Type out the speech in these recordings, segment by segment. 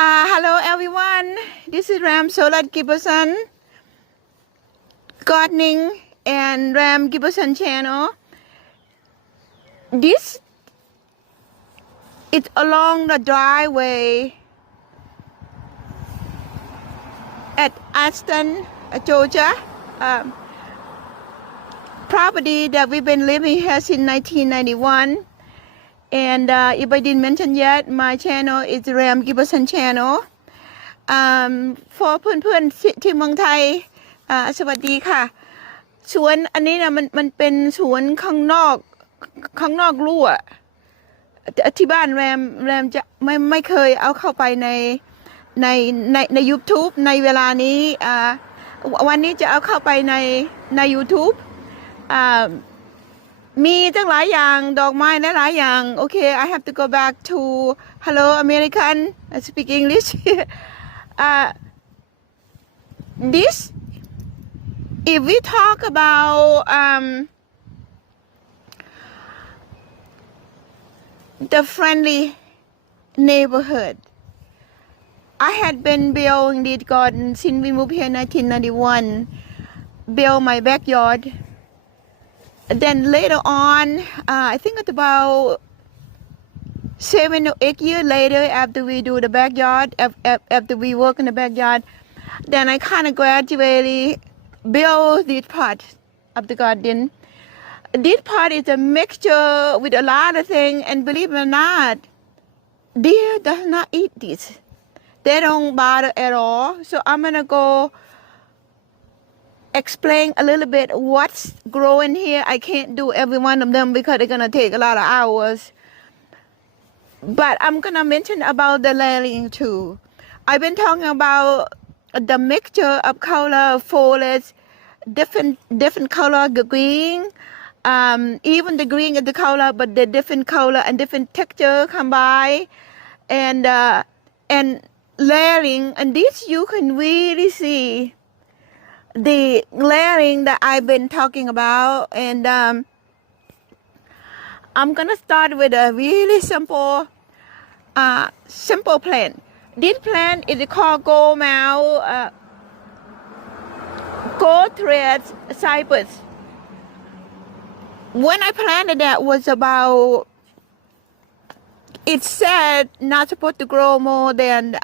Hello everyone, this is Ram Sorat Giberson, gardening and Ram Giberson Channel. This is along the driveway at Aston, Georgia. Property that we've been living here since 1991. And if I didn't mention yet, my channel is Ram Giberson Channel. For เพื่อนๆที่เมืองไทยสวัสดีค่ะสวนอันนี้นะมันเป็นสวนข้างนอกรั้วที่บ้านแรมจะไม่เคยเอาเข้าไปใน YouTube ในเวลานี้วันนี้จะเอาเข้าไปใน YouTube มีตั้งหลายอย่างดอกไม้หลายอย่าง Okay, I have to go back to Hello American. I speak English. This, if we talk about the friendly neighborhood, I had been building this garden since we moved here in 1991. Build my backyard. Then later on, I think it's about 7 or 8 years later, after we do the backyard, after we work in the backyard, then I kind of gradually build this part of the garden. This part is a mixture with a lot of things, and believe it or not, deer does not eat this. They don't bother at all. So I'm gonna go explain a little bit what's growing here. I can't do every one of them because they're gonna take a lot of hours. But I'm gonna mention about the layering too. I've been talking about the mixture of color, foliage, different color, the green. Even the green is the color, but the different color and different texture come by, and layering. And this you can really see the layering that I've been talking about. And I'm gonna start with a really simple plant. This plant is called gold thread cypress. When I planted that was about, it said not supposed to grow more than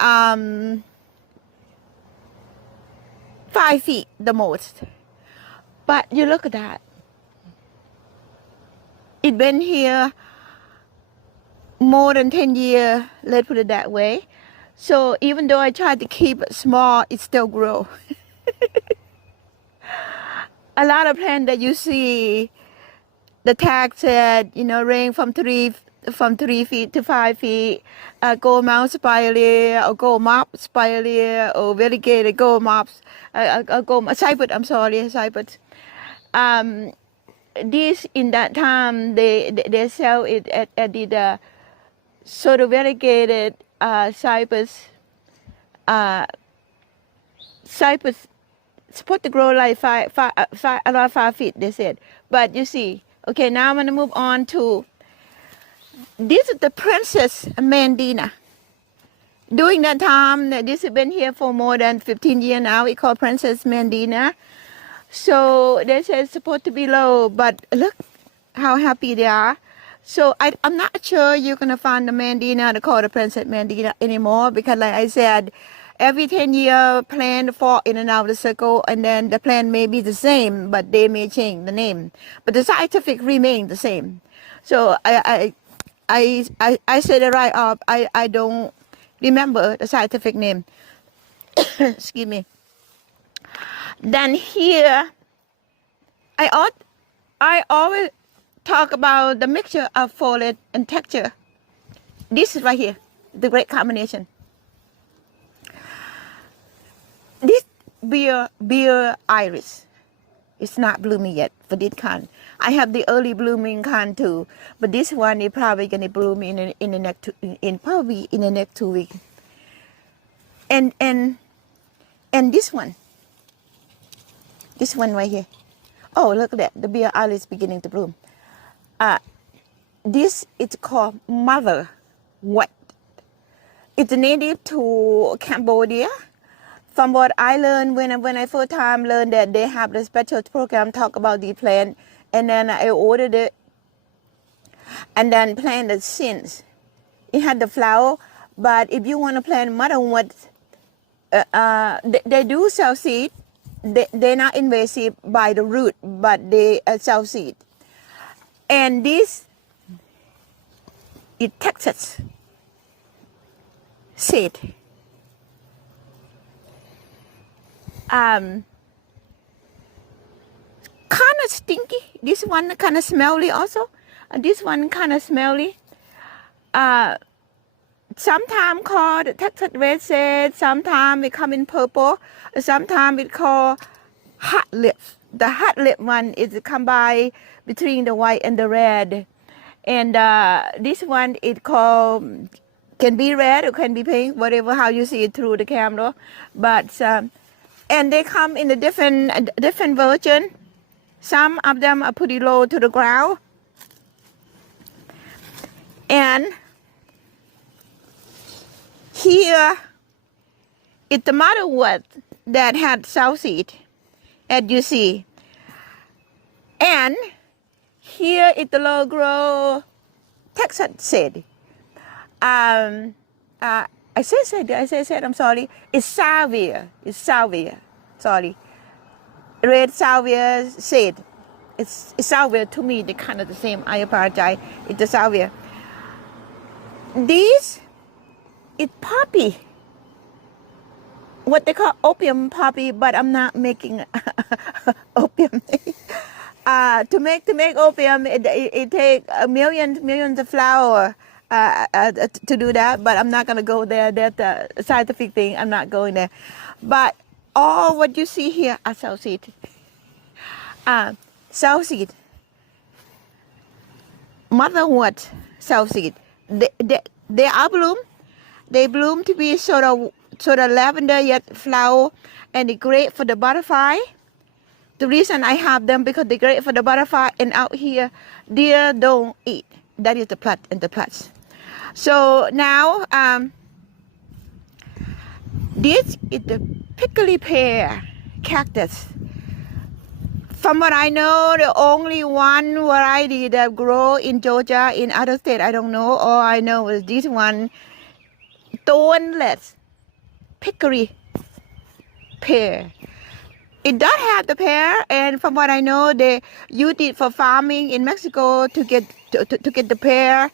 5 feet the most. But you look at that. It's been here more than 10 years, let's put it that way. So even though I tried to keep it small, it still grows. A lot of plants that you see, the tag said, range from 3 feet to 5 feet, gold mouth spiralia, or gold mop spiralia, or variegated gold mops, cypress. This in that time they sell it at the sort of variegated cypress. Cypress supposed to grow like around 5 feet, they said. But you see, okay, now I'm gonna move on to this is the Princess Mandina. During that time, this has been here for more than 15 years now. It's called Princess Mandina. So they say it's supposed to be low, but look how happy they are. So I'm not sure you're gonna find the Mandina to call the Princess Mandina anymore, because like I said, every 10 year plant fall in and out of the circle, and then the plant may be the same, but they may change the name. But the scientific remain the same. So I said it right off. I don't remember the scientific name. Excuse me. Then here, I always talk about the mixture of foliage and texture. This is right here, the great combination. This beer iris is not blooming yet for this kind. I have the early blooming kind too, but this one is probably gonna bloom in the next probably in the next 2 weeks. And this one right here. Oh, look at that! The beer iris is beginning to bloom. This is called mother wet. It's native to Cambodia. From what I learned when I first time learned that they have the special program talk about the plant, and then I ordered it and then planted since. It had the flower, but if you want to plant motherwood, they do sell seed. They're not invasive by the root, but they sell seed. And this is Texas seed. Kind of stinky. This one kind of smelly also. This one kind of smelly. Sometimes called Texas red seed. Sometimes it come in purple. Sometimes it called hot lips. The hot lip one is combined between the white and the red. And this one it called, can be red or can be pink, whatever how you see it through the camera. But and they come in a different version. Some of them are pretty low to the ground. And here is the motherwood that had south seed, as you see. And here is the low grow Texas seed. I said, I'm sorry. It's salvia. Sorry. Red salvia seed. It's salvia to me. They're kind of the same. I apologize. It's the salvia. This is poppy. What they call opium poppy, but I'm not making opium. To make opium, it takes millions of flour to do that. But I'm not gonna go there. That's a scientific thing. I'm not going there. But all what you see here are south seed. South seed. Motherwood south seed. They are bloom. They bloom to be sort of lavender yet flower, and they're great for the butterfly. The reason I have them because they're great for the butterfly, and out here deer don't eat. That is the plot and the plots. So now this is the prickly pear cactus. From what I know, the only one variety that grow in Georgia. In other states, I don't know. All I know is this one, thornless prickly pear. It does have the pear, and from what I know, they use it for farming in Mexico to get the pear.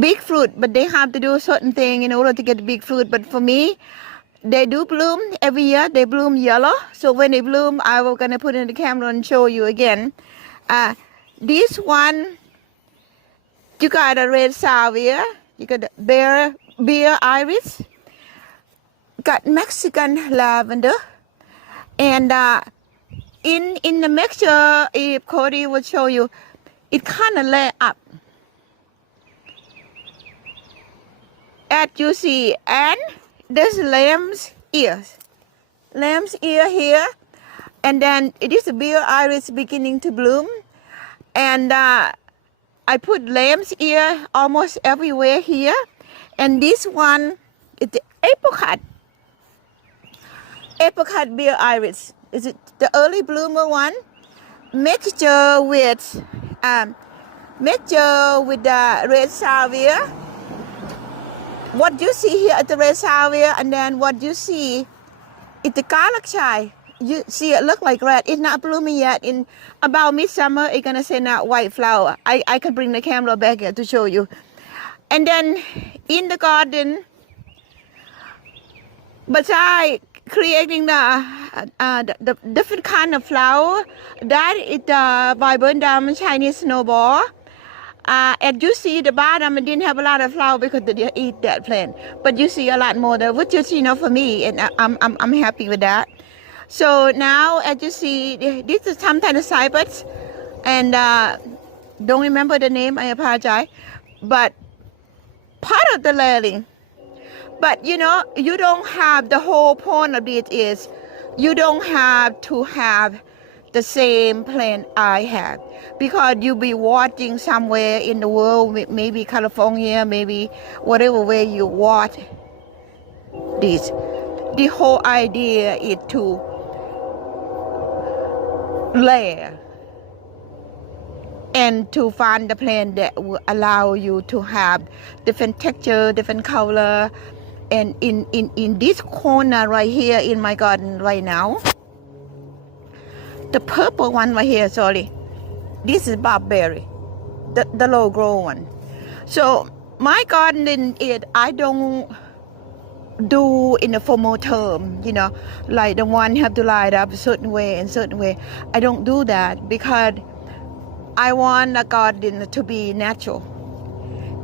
Big fruit, but they have to do a certain thing in order to get the big fruit. But for me, they do bloom every year. They bloom yellow. So when they bloom, I will gonna put it in the camera and show you again. This one, you got a red salvia. You got beer iris. Got Mexican lavender. And in the mixture, if Cody would show you, it kind of lay up. As you see, and there's lamb's ears. Lamb's ear here. And then it is the beer iris beginning to bloom. And I put lamb's ear almost everywhere here. And this one is the apricot. Apricot beer iris. Is it the early bloomer one? Mixture with the red salvia. What you see here is the red salvia, and then what you see is the garlic chai. You see it look like red. It's not blooming yet. In about midsummer, it's gonna send out white flower. I can bring the camera back here to show you. And then in the garden, besides creating the different kind of flower, that is the viburnum Chinese snowball. And you see the bottom, it didn't have a lot of flower because they eat that plant. But you see a lot more there, which is for me, and I'm happy with that. So now, as you see, this is some kind of cypress, and don't remember the name. I apologize. But part of the layering. But you don't have the whole point of it is you don't have to have the same plan I have, because you be watching somewhere in the world, maybe California, maybe whatever way you watch this. The whole idea is to layer and to find the plan that will allow you to have different texture, different color. And in this corner right here in my garden right now, the purple one right here, sorry, this is barberry, the low grow one. So my garden I don't do in a formal term, like the one have to light up a certain way and certain way. I don't do that because I want a garden to be natural.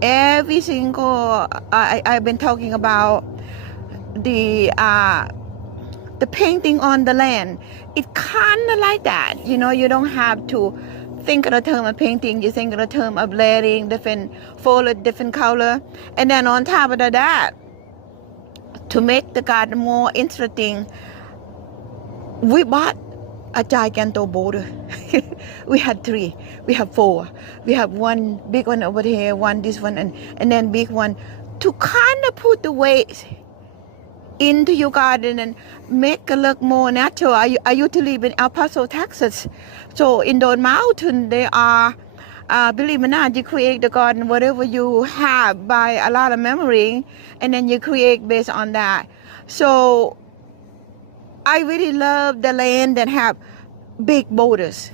Every single, I've been talking about the painting on the land. It kind of like that, you don't have to think of the term of painting. You think of the term of layering, different foliage, different color. And then on top of that, to make the garden more interesting, we bought a gigantic boulder. We had 3, we have 4. We have one big one over here, one this one, and then big one, to kind of put the weight into your garden and make it look more natural. I used to live in El Paso, Texas. So in those mountains, they are, believe it or not, you create the garden, whatever you have by a lot of memory, and then you create based on that. So I really love the land that have big boulders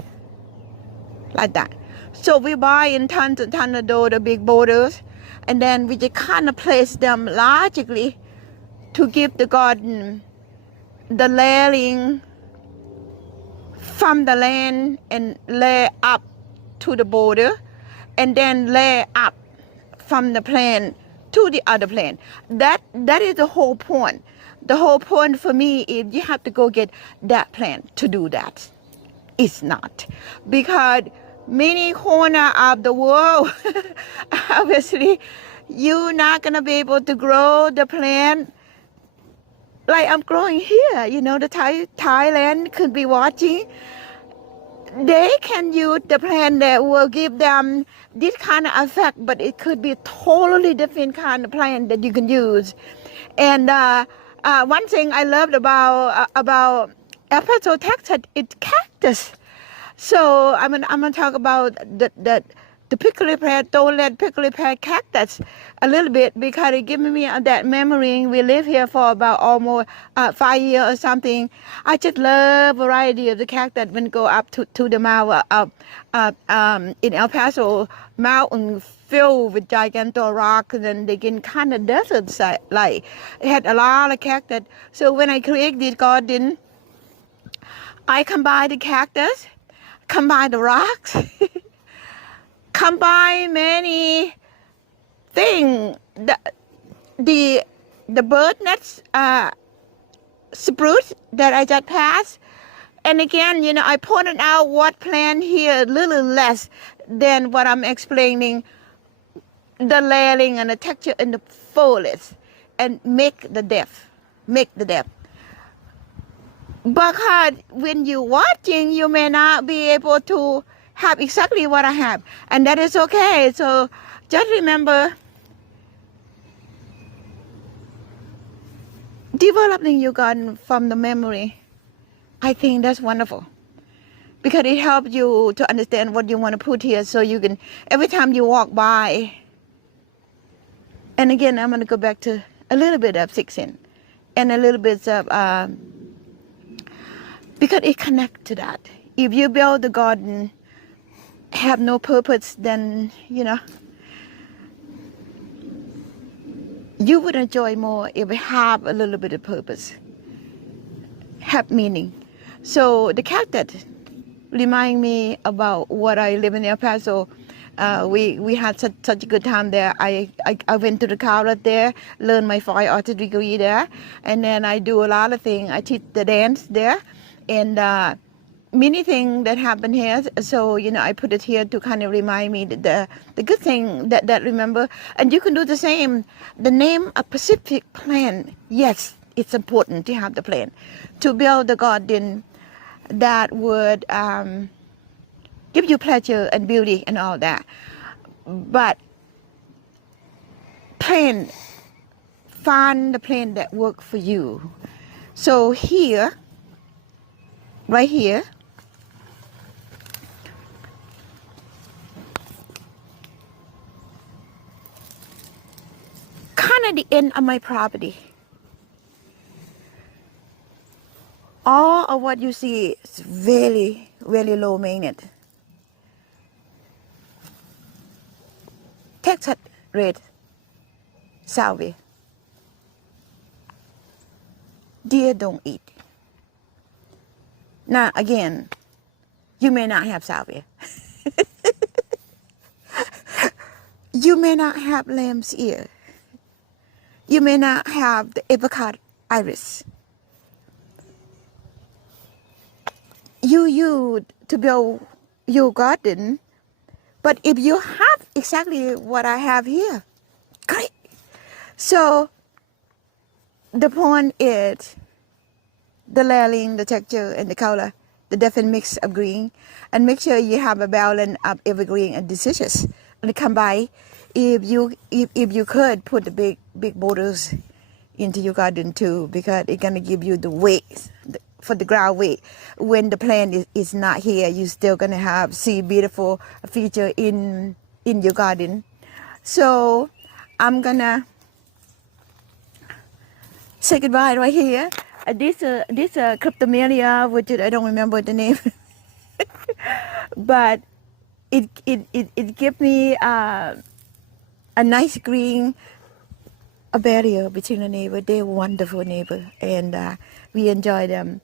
like that. So we buy in tons and tons of those, the big boulders, and then we just kind of place them logically to give the garden the layering from the land and lay up to the border, and then lay up from the plant to the other plant. That is the whole point. The whole point for me is you have to go get that plant to do that. It's not. Because many corners of the world, obviously, you're not going to be able to grow the plant like I'm growing here. The Thailand could be watching. They can use the plant that will give them this kind of effect, but it could be a totally different kind of plant that you can use. And one thing I loved about El Paso, Texas, it's cactus. So I'm gonna talk about the prickly pear, thornlet prickly pear cactus a little bit, because it gives me that memory. We live here for about almost 5 years or something. I just love variety of the cactus when go up to the mountain in El Paso mountain filled with gigantic rocks, and then they get kind of desert side, like it had a lot of cactus. So when I create this garden, I combine the cactus, combine the rocks, combine many things. The bird nuts spruce that I just passed. And again, I pointed out what plant here a little less than what I'm explaining, the layering and the texture and the foliage, and make the depth. Because when you're watching, you may not be able to have exactly what I have, and that is okay. So just remember, developing your garden from the memory, I think that's wonderful, because it helps you to understand what you want to put here, so you can, every time you walk by. And again, I'm going to go back to a little bit of fixing and a little bit of because it connects to that. If you build the garden have no purpose, then you would enjoy more if it have a little bit of purpose, have meaning. So the cactus remind me about what I live in El Paso. We had such a good time there. I went to the college there, learned my fine arts degree there, and then I do a lot of things. I teach the dance there, and many things that happen here. So I put it here to kind of remind me that the good thing that remember. And you can do the same. The name a specific plan. Yes, it's important to have the plan to build the garden that would give you pleasure and beauty and all that. But plan, find the plan that work for you. So here, right here, kind of the end of my property. All of what you see is very, very low maintenance. Texas red salvia. Deer don't eat. Now again, you may not have salvia. You may not have lamb's ear. You may not have the apricot iris. You to build your garden, but if you have exactly what I have here, great. So the point is the layering, the texture, and the color, the different mix of green, and make sure you have a balance of evergreen and deciduous. And come by, if you could put the big boulders into your garden too, because it's gonna give you the weight for the ground weight. When the plant is not here, you're still gonna see beautiful feature in your garden. So I'm gonna say goodbye right here. This cryptomelia, which I don't remember the name, but it gives me a nice green, a barrier between the neighbor. They're wonderful neighbor, and we enjoy them.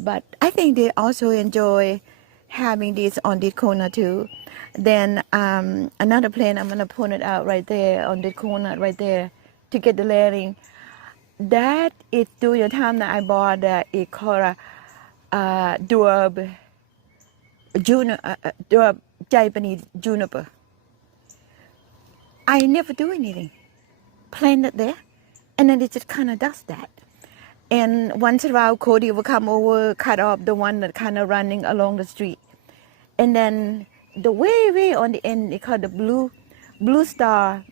But I think they also enjoy having this on this corner too. Then another plant, I'm gonna point it out right there on the corner right there to get the layering. That is during the time that I bought it called dwarf Japanese juniper. I never do anything. Plant it there, and then it just kind of does that. And once in a while, Cody will come over, cut off the one that kind of running along the street. And then the way on the end, they call the blue star.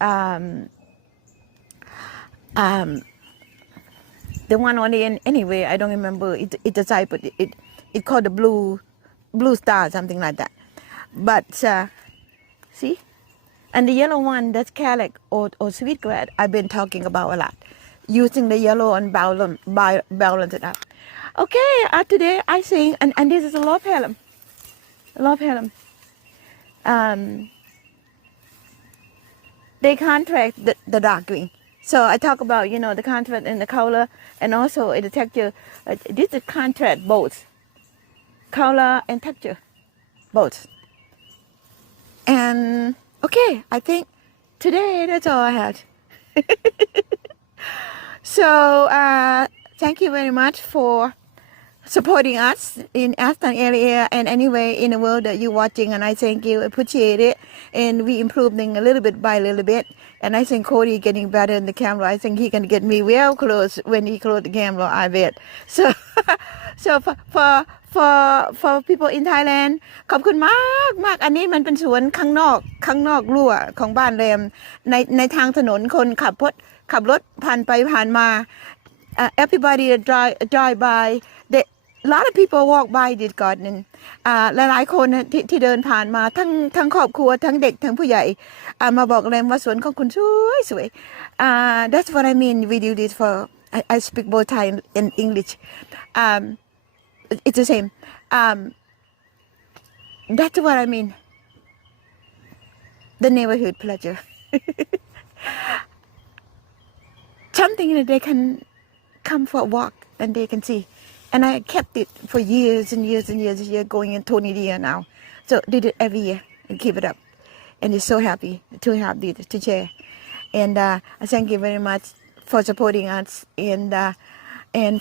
The one on the end, anyway, I don't remember it's a type, but it called the blue star, something like that. But see, and the yellow one, that's calic or sweetgrass. I've been talking about a lot, using the yellow and balance it up. Okay, today I sing, and this is a love helium. They contract the dark green. So I talk about, the contrast and the color, and also the texture. This is contrast both, color and texture, both. And okay, I think today that's all I had. So thank you very much for supporting us in Aston area and anywhere in the world that you're watching, and I thank you, appreciate it. And we improving a little bit by a little bit, and I think Cody getting better in the camera. I think he can get me well close when he close the camera, I bet. So so for people in Thailand ขอบคุณมากอันนี้มันเป็นสวนข้างนอกรั้วของบ้านแรมในทางถนนคนขับรถผ่านไปผ่านมา everybody drive by. A lot of people walk by this garden. หลายๆคนที่เดินผ่านมาทั้งครอบครัวทั้งเด็กทั้งผู้ใหญ่มาบอกแรมว่าสวนของคุณสวย That's what I mean. We do this for. I speak both Thai and English. It's the same. That's what I mean. The neighborhood pleasure. Something that they can come for a walk and they can see. And I kept it for years and years, going in 20 years now. So did it every year and keep it up. And it's so happy to have this to share. And I thank you very much for supporting us. And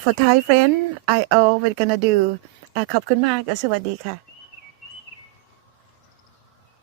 for Thai friend, I always gonna do ขอบคุณมากสวัสดีค่ะ